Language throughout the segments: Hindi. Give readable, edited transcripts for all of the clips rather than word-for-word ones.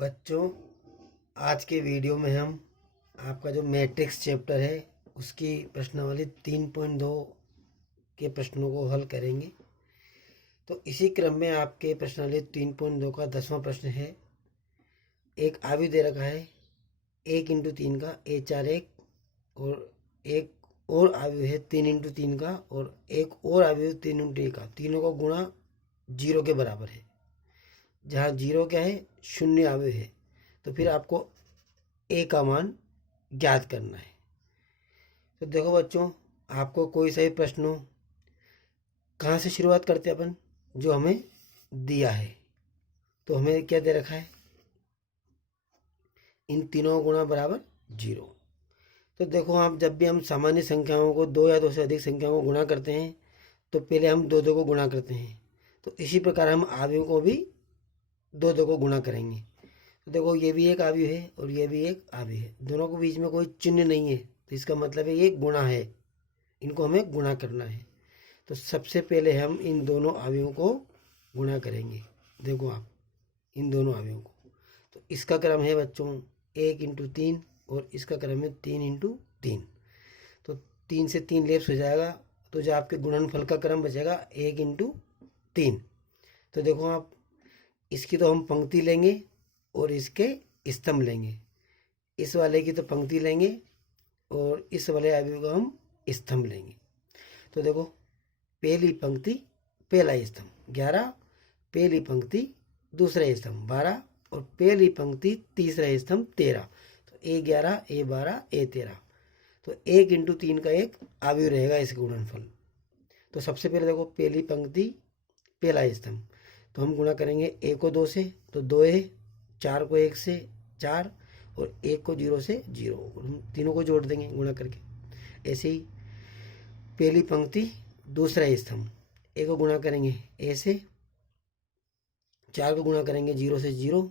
बच्चों, आज के वीडियो में हम आपका जो मैट्रिक्स चैप्टर है उसकी प्रश्नावली 3.2 के प्रश्नों को हल करेंगे। तो इसी क्रम में आपके प्रश्नावली 3.2 का 10वां प्रश्न है। एक आयु दे रखा है 1 × 3 का A4 और एक और आयु है 3 × 3 का और एक और आयु 3 × 1 का। तीनों का गुणा 0 के बराबर है। जहाँ 0 क्या है, शून्य आयु है। तो फिर आपको ए का मान ज्ञात करना है। तो देखो बच्चों, आपको कोई सा भी प्रश्न हो, कहाँ से शुरुआत करते हैं अपन, जो हमें दिया है। तो हमें क्या दे रखा है, इन तीनों का गुणा बराबर 0। तो देखो, आप जब भी हम सामान्य संख्याओं को दो या दो से अधिक संख्याओं को गुणा करते हैं तो पहले हम दो दो को गुणा करते हैं। तो इसी प्रकार हम आव्यूह को भी दो दो को गुणा करेंगे। तो देखो, ये भी एक आव्यूह है और ये भी एक आव्यूह है। दोनों के बीच में कोई चिन्ह नहीं है, तो इसका मतलब है ये गुणा है। इनको हमें गुणा करना है। तो सबसे पहले हम इन दोनों आव्यूहों को गुणा करेंगे। देखो आप, इन दोनों आव्यूहों को। तो इसका क्रम है बच्चों 1 × 3 और इसका क्रम है 3 × 3। तो 3 से 3 लेप्स हो जाएगा, तो जो आपके गुणनफल का क्रम बचेगा 1 × 3। तो देखो आप, इसकी तो हम पंक्ति लेंगे और इसके स्तंभ लेंगे। इस वाले की तो पंक्ति लेंगे और इस वाले आयु का हम स्तंभ लेंगे। तो देखो, पहली पंक्ति पहला स्तंभ 11, पहली पंक्ति दूसरा स्तंभ 12 और पहली पंक्ति तीसरा स्तंभ 13। तो A11, A12, A13। तो 1 × 3 का एक आयु रहेगा इस गुणनफल। तो सबसे पहले देखो, पहली पंक्ति पहला स्तंभ, तो हम गुणा करेंगे A को 2 से तो 2A, 4 को 1 से 4 और 1 को 0 से 0। हम तीनों को जोड़ देंगे गुणा करके। ऐसे ही पहली पंक्ति दूसरा स्तंभ, A को गुणा करेंगे A से, 4 को गुणा करेंगे 0 से 0,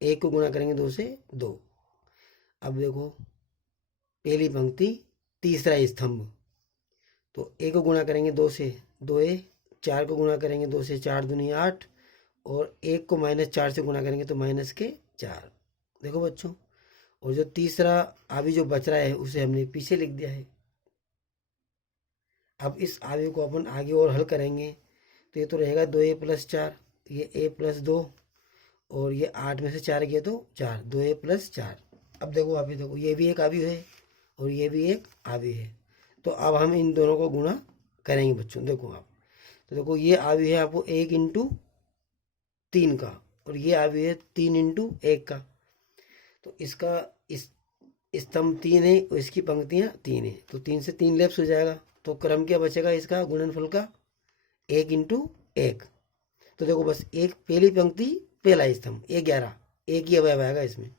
1 को गुणा करेंगे 2 से 2। अब देखो, पहली पंक्ति तीसरा स्तंभ, तो A को गुणा करेंगे 2 से 2A, 4 को गुणा करेंगे 2 से 4 दूनी 8 और 1 को -4 से गुणा करेंगे तो -4। देखो बच्चों, और जो तीसरा आयु जो बच रहा है उसे हमने पीछे लिख दिया है। अब इस आयु को अपन आगे और हल करेंगे तो ये तो रहेगा 2A + 4, ये A + 2 और ये 8 में से 4 गया तो 4, 2A + 4। अब देखो, आप ये देखो, ये भी एक आयु है और ये भी एक आयु है। तो अब हम इन दोनों को गुणा करेंगे बच्चों। देखो आप, तो देखो, ये आयु है आपको 1 × 3 का और ये आयु है 3 × 1 का। तो इसका इस स्तंभ 3 है और इसकी पंक्तियां 3 है, तो 3 से 3 लेप्स हो जाएगा। तो क्रम क्या बचेगा इसका गुणनफल का, 1 × 1। तो देखो बस, एक पहली पंक्ति पहला स्तंभ A11, एक ही अवयव आएगा इसमें।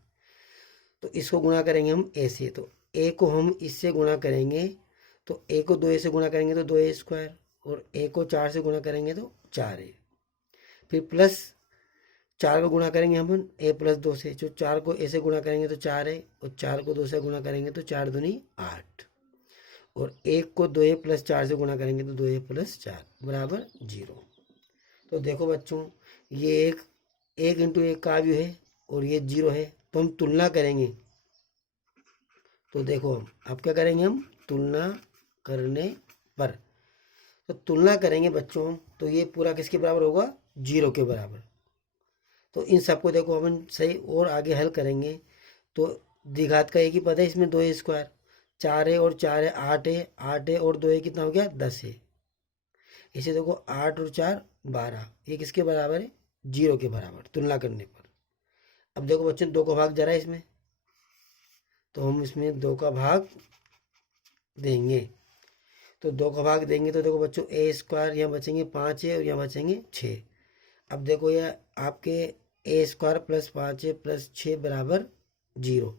तो इसको गुणा करेंगे हम A से, तो A को हम इससे गुणा करेंगे तो A को 2A से गुणा करेंगे तो 2A² और A को 4 से गुणा करेंगे तो 4A। फिर प्लस 4 को गुणा करेंगे हम A + 2 से, जो 4 को A से गुणा करेंगे तो 4A और 4 को 2 से गुणा करेंगे तो 4 दूनी 8 और 1 को 2A + 4 से गुणा करेंगे तो 2A + 4 बराबर 0। तो देखो बच्चों, ये 1 × 1 का आयु है और ये 0 है। तो हम तुलना करेंगे। तो देखो, अब क्या करेंगे, हम तुलना करने पर, तो तुलना करेंगे बच्चों, तो ये पूरा किसके बराबर होगा, 0 के बराबर। तो इन सबको देखो अपन सही और आगे हल करेंगे तो द्विघात का एक ही पद है इसमें, 2A², 4A और 4A 8A, 8A और 2A कितना हो गया, 10A। इसे देखो, 8 और 4 12, ये किसके बराबर है, 0 के बराबर तुलना करने पर। अब देखो बच्चों, 2 का भाग जा रहा है इसमें, तो हम इसमें 2 का भाग देंगे। तो 2 का भाग देंगे तो देखो बच्चों, A² यहाँ बचेंगे 5A और यहाँ बचेंगे 6। अब देखो, यह आपके A² + 5A + 6 बराबर 0।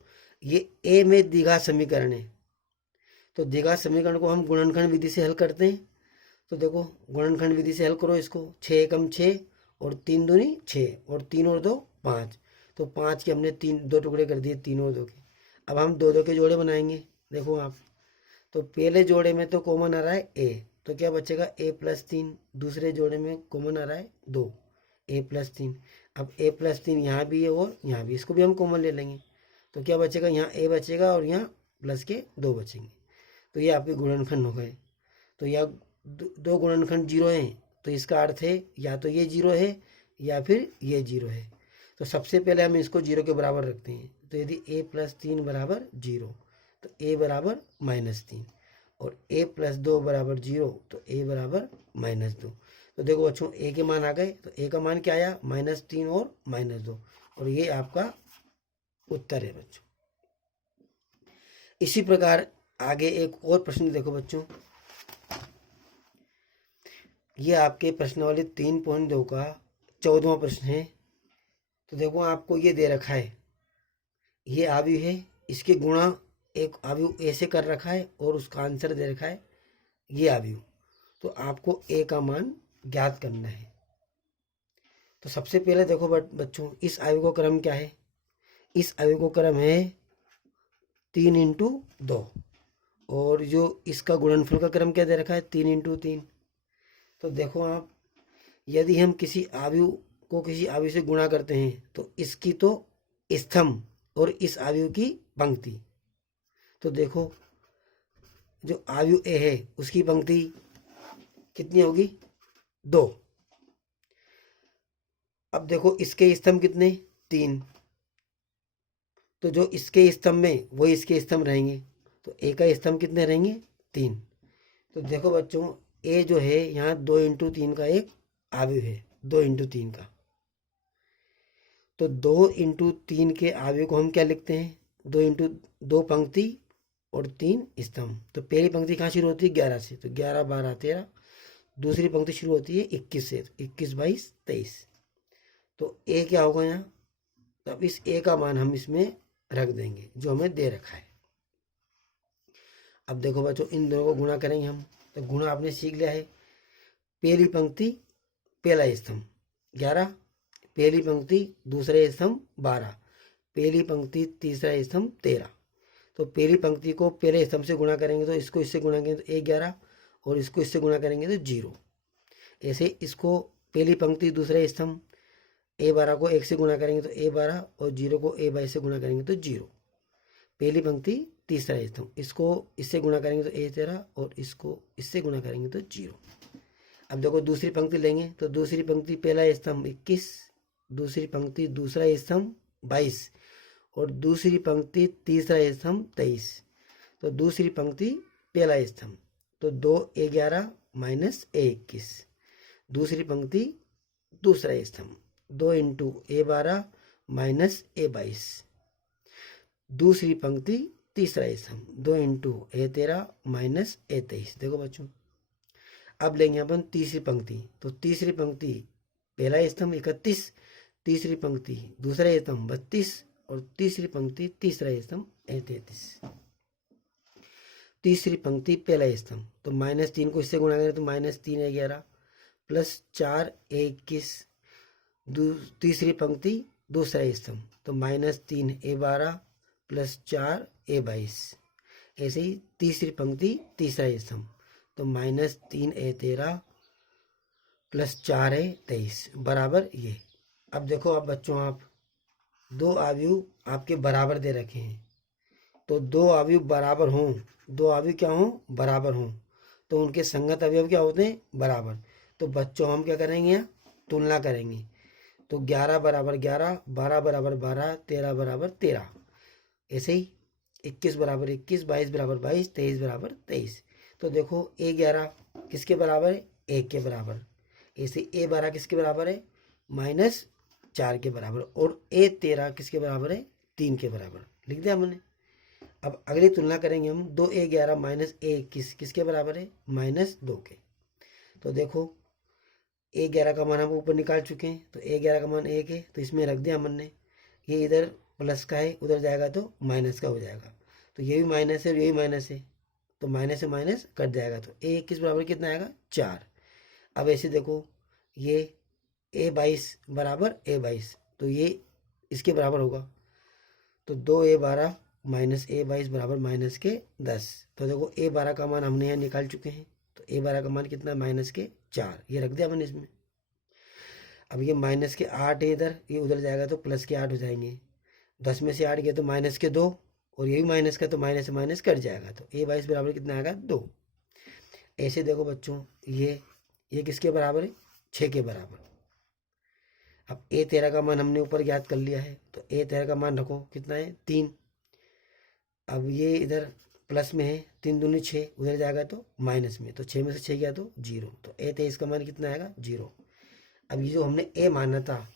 ये A में द्विघात समीकरण है। तो द्विघात समीकरण को हम गुणनखंड विधि से हल करते हैं। तो देखो, गुणनखंड विधि से हल करो इसको, 6 × 6 और 3 दूनी 6 और 3 और 2 5। तो 5 के हमने 2 टुकड़े कर दिए, 3 और 2 के। अब हम 2 के जोड़े बनाएंगे। देखो आप, तो पहले जोड़े में तो कॉमन आ रहा है A, तो क्या बचेगा A + 3। दूसरे जोड़े में कॉमन आ रहा है 2, a+3। अब a+3 यहाँ भी है और यहाँ भी, इसको भी हम कॉमन ले लेंगे तो क्या बचेगा, यहाँ a बचेगा और यहाँ प्लस के 2 बचेंगे। तो ये आपके गुणनखंड हो गए। तो यह दो गुणनखंड 0 हैं, तो इसका अर्थ है या तो ये 0 है या फिर ये 0 है। तो सबसे पहले हम इसको 0 के बराबर रखते हैं। तो यदि a+3 बराबर 0 तो a बराबर -3 और a+2 बराबर 0 तो a बराबर -2। तो देखो बच्चों a के मान आ गए, तो a का मान क्या आया, -3 और -2, और ये आपका उत्तर है बच्चों। इसी प्रकार आगे एक और प्रश्न देखो बच्चों, ये आपके प्रश्नावली 3.2 का 14वां प्रश्न है। तो देखो आपको ये दे रखा है, ये आयु है, इसके गुणा एक आयु ए से कर रखा है और उसका आंसर दे रखा है ये आयु। तो आपको ए का मान ज्ञात करना है। तो सबसे पहले देखो बच्चों, इस आयु का क्रम क्या है, इस आयु का क्रम है 3 × 2 और जो इसका गुणनफल का क्रम क्या दे रखा है, 3 × 3। तो देखो आप, यदि हम किसी आयु को किसी आयु से गुणा करते हैं तो इसकी तो स्तंभ और इस आयु की पंक्ति, तो देखो जो आयु ए है उसकी पंक्ति कितनी होगी, 2। अब देखो इसके स्तंभ कितने, 3, तो जो इसके स्तंभ में वो इसके स्तंभ रहेंगे, तो ए का स्तंभ कितने रहेंगे, 3। तो देखो बच्चों ए जो है यहाँ 2 × 3 का एक आयु है, 2 × 3 का। तो 2 × 3 के आयु को हम क्या लिखते हैं, 2 × 2 पंक्ति और 3 स्तंभ। तो पहली पंक्ति कहाँ शुरू होती है, 11 से, तो 11, 12, 13। दूसरी पंक्ति शुरू होती है 21 से, तो 21, 22, 23। तो ए क्या होगा यहाँ, तो अब इस ए का मान हम इसमें रख देंगे जो हमें दे रखा है। अब देखो बच्चों इन दोनों को गुणा करेंगे हम, तो गुणा आपने सीख लिया है। पहली पंक्ति पहला स्तंभ 11, पहली पंक्ति दूसरे स्तंभ 12, पहली पंक्ति तीसरा स्तंभ 13। तो पहली पंक्ति को पहले स्तंभ से गुणा करेंगे तो इसको इससे गुणा करेंगे तो 11 और इसको इससे गुणा करेंगे तो 0। ऐसे इसको पहली पंक्ति दूसरे स्तंभ a12 को 1 से गुणा करेंगे तो a12 और 0 को a22 से गुणा करेंगे तो 0। पहली पंक्ति तीसरा स्तंभ, इसको इससे गुणा करेंगे तो a13 और इसको इससे गुणा करेंगे तो 0। अब देखो दूसरी पंक्ति लेंगे, तो दूसरी पंक्ति पहला स्तंभ 21, दूसरी पंक्ति दूसरा स्तंभ 22 और दूसरी पंक्ति तीसरा स्तंभ 23। तो दूसरी पंक्ति पहला स्तंभ, तो 2 a11 - a21। दूसरी पंक्ति दूसरा स्तंभ 2 × a12 - a22। दूसरी पंक्ति तीसरा स्तंभ 2 × a13 - a23। देखो बच्चों अब लेंगे अपन तीसरी पंक्ति, तो तीसरी पंक्ति पहला स्तंभ 31, तीसरी पंक्ति दूसरा स्तंभ 32 और तीसरी पंक्ति तीसरा स्तंभ 33। तीसरी पंक्ति पहला स्तंभ, तो -3 को इससे गुणा करें तो -3 a11 +4 a21। तीसरी पंक्ति दूसरा स्तंभ, तो -3 a12 +4 a22। ऐसे ही तीसरी पंक्ति तीसरा स्तंभ, तो -3 a13 +4 a23 बराबर ये। अब देखो आप बच्चों, आप दो आयु आपके बराबर दे रखे हैं, तो दो आयु बराबर हों, दो आयु क्या हों, बराबर हों, तो उनके संगत अवयव क्या होते हैं, बराबर। तो बच्चों हम क्या करेंगे, तुलना करेंगे। तो 11 बराबर 11, 12 बराबर 12, 13 बराबर 13। ऐसे ही 21 बराबर 21, 22 बराबर 22, 23 बराबर 23। तो देखो a11 किसके बराबर है, 1 के बराबर। ऐसे a12 किसके बराबर है, -4 के बराबर। और a13 किसके बराबर है, 3 के बराबर। लिख दिया हमने। अब अगली तुलना करेंगे हम, 2a11 - a21 किसके बराबर है, -2 के। तो देखो a11 का मान हम ऊपर निकाल चुके हैं, तो a11 का मान 1 है, तो इसमें रख दिया हमने। ये इधर प्लस का है, उधर जाएगा तो माइनस का हो जाएगा। तो ये भी माइनस है और ये भी माइनस है, तो माइनस से माइनस कट जाएगा, तो a21 बराबर कितना आएगा, 4। अब ऐसे देखो ये a22 बराबर a22, तो ये इसके बराबर होगा, तो 2a12 - a22 बराबर -10। तो देखो a12 का मान हमने यहाँ निकाल चुके हैं, तो a12 का मान कितना, -4। ये रख दिया मैंने इसमें। अब ये माइनस के 8 है इधर, ये उधर जाएगा तो प्लस के 8 हो जाएंगे। 10 में से 8 गया तो माइनस के 2, और ये भी माइनस का, तो माइनस से माइनस कट जाएगा, तो a22 बराबर कितना आएगा 2। ऐसे देखो बच्चों, ये किसके बराबर है, 6 के बराबर। अब a13 का मान हमने ऊपर ज्ञात कर लिया है, तो a13 का मान रखो कितना है 3। अब ये इधर प्लस में है, 3 दूनी 6, उधर जाएगा तो माइनस में, तो 6 में से 6 गया तो 0, तो a23 का मान कितना आएगा 0। अब ये जो हमने a माना था,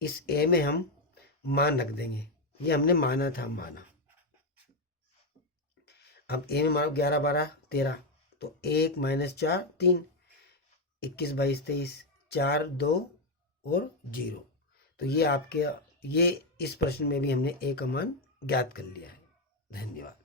इस a में हम मान रख देंगे, ये हमने माना था, माना। अब a में मानो 11 12 13, तो 1 माइनस 4 3, 21 22 23, 4 2 और 0। तो ये आपके, ये इस प्रश्न में भी हमने a का मान ज्ञात कर लिया है। धन्यवाद।